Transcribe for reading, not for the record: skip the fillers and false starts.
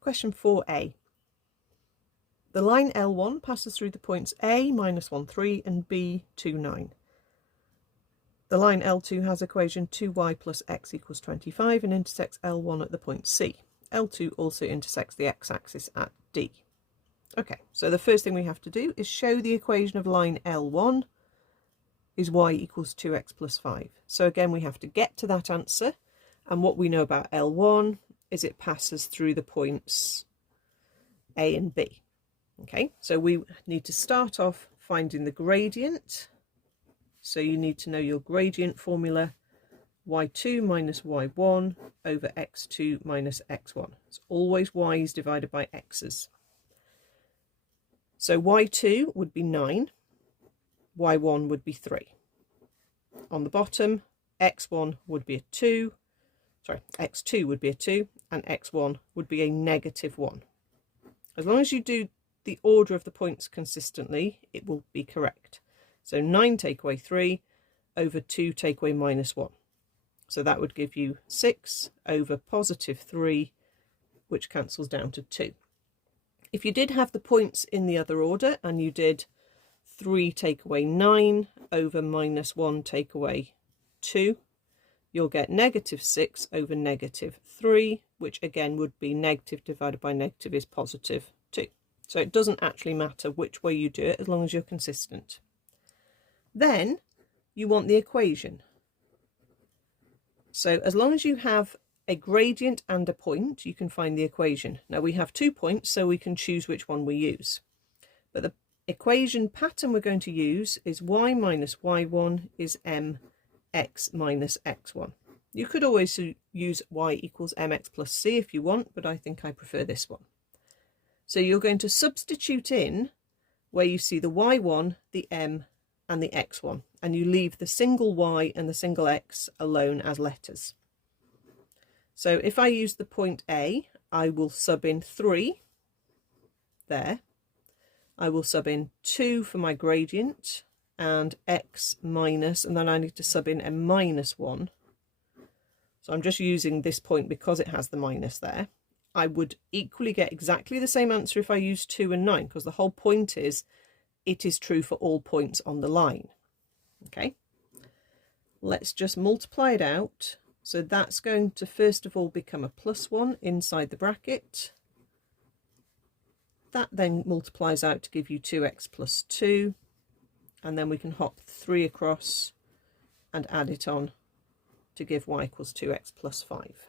Question 4a. The line L1 passes through the points A, -1, 3 and B, 2, 9. The line L2 has equation 2y plus x equals 25 and intersects L1 at the point C. L2 also intersects the x-axis at D. Okay, so the first thing we have to do is show the equation of line L1 is y equals 2x plus 5. So again, we have to get to that answer, and what we know about L1 is it passes through the points A and B. Okay, so we need to start off finding the gradient. So you need to know your gradient formula, y2 minus y1 over x2 minus x1. It's always y's divided by x's. So y2 would be 9, y1 would be 3. On the bottom, x1 would be a 2, x2 would be a 2, and x1 would be a -1. As long as you do the order of the points consistently, it will be correct. So 9 take away 3 over 2 take away -1. So that would give you 6 over +3, which cancels down to 2. If you did have the points in the other order and you did 3 take away 9 over -1 take away 2, you'll get -6 over -3, which again would be negative divided by negative is +2. So it doesn't actually matter which way you do it as long as you're consistent. Then you want the equation. So as long as you have a gradient and a point, you can find the equation. Now we have 2 points, so we can choose which one we use. But the equation pattern we're going to use is y minus y1 is mx minus x1. You could always use y equals mx plus c if you want, but I think I prefer this one. So you're going to substitute in where you see the y1, the m, and the x1, and you leave the single y and the single x alone as letters. So if I use the point A, I will sub in 3 there. I will sub in 2 for my gradient and x minus, and then I need to sub in a -1. So I'm just using this point because it has the minus there. I would equally get exactly the same answer if I use 2 and 9, because the whole point is it is true for all points on the line. Okay, let's just multiply it out. So that's going to first of all become a +1 inside the bracket. That then multiplies out to give you 2x plus 2, and then we can hop 3 across and add it on to give y equals 2x plus 5.